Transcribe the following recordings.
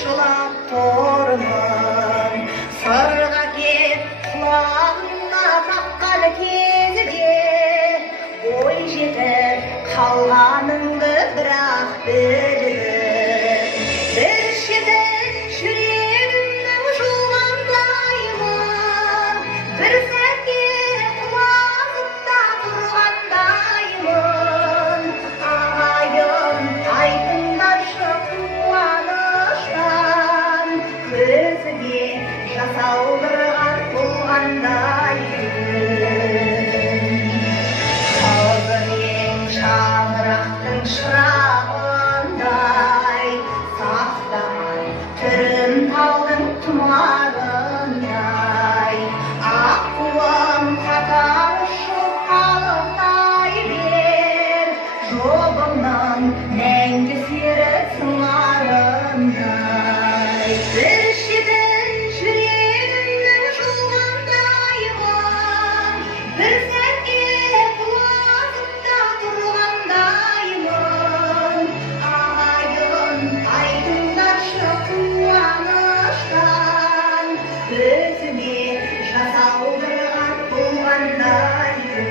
жылап тұрмын, сырға кеп құлағына таққан кезінде ой жетіп қалғаныңды бірақ білдім. Bir шетін жүрегімнің жуғандаймын, бір сәтке құлазықта тұрғандаймын. Ағайын айтыңдаршы қуаныштан, көзіме жас алдырған болғандаймын. Қалдырың шаңырақтың шырағындай, сақтаған түрін талдың тұмарындай. Аққуым қатар ұшып қалықтай бер, жолымның мәңгі сері сыңарындай. Bir шетін жүрегімнің жуғандаймын, бір сәтке құлазықта тұрғандаймын. Ағайын айтыңдаршы қуаныштан, көзіме жас алдырған болғандаймын.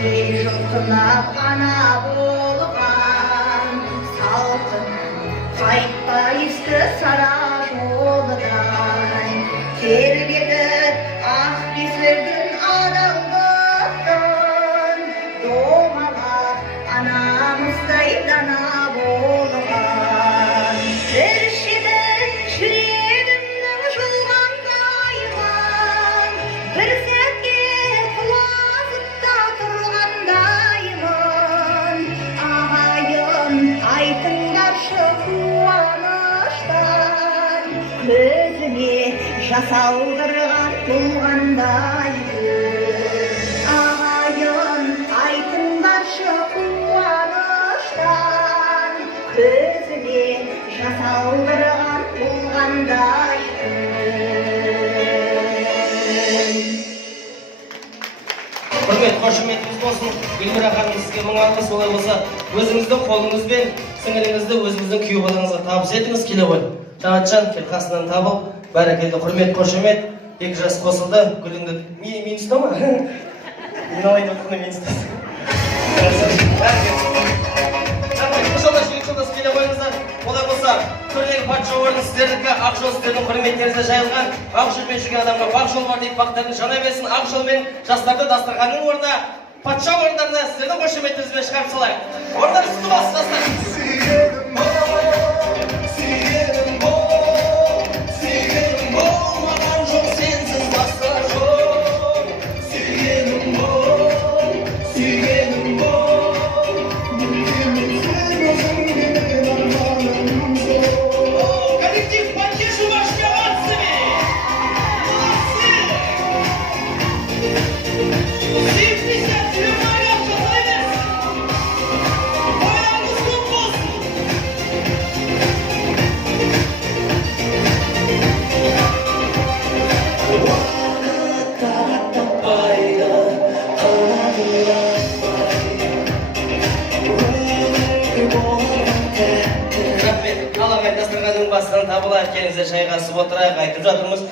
Ел жұртына ғана болған, салтынан қайтпа ескі сара жолдан. Тербетіп ақ бесердің адалдықтың, домалап анамыздай дана болған. Bir шетін жүрегімнің жуғандаймын, бір сәтке құлазықта тұрғандаймын. Ағайын айтыңдаршы қуаныштан, көзіме жас алдырған болғандаймын. Ағайын айтыңдаршы қуаныштан, көзіме жас алдырған болғандаймын. Құрмет, қошеметіңіз болсын. Гүлмира ханым, сізге мың алғыс. Олай болса, өзіңіздің қолыңызбен сіңіліңізді өзіңіздің күйеу балаңызға табыс етіңіз. Келе ғой. Жанатжан, кел қасынан табыл. Бәрекелді, құрмет, қошемет. Екі жас қосылды. Гүліңді мен ұстама. Мен алайын отырғаны мен ұстасын. Жолдас келе қойыңыздар. Олай болса, төрдегі патша орны сіздердікі, ақ жол сіздердің құрметтеріңізде жайылған. Ақ жолмен жүрген адамға бақ жол бар deyіп, бақтардың жана берсін. Ақ жолмен жастарды дастарханның орнына, патша орындарына сіздердің қошеметтеріңізбен шығарып салайық. Орындар үсті басы жастар. Сүйгенім бол, маған жоқ сенсіз басқа жол. Сүйгенім бол, коллектив, поддержу вашими овациями! Молодцы! 70 телефонов, шалайдес! Бояныңыз көп болсын! Рахмет, қаламай дастарханның басынан табылайық, келіңіздер шайғасып отырайық, айтып жатырмыз.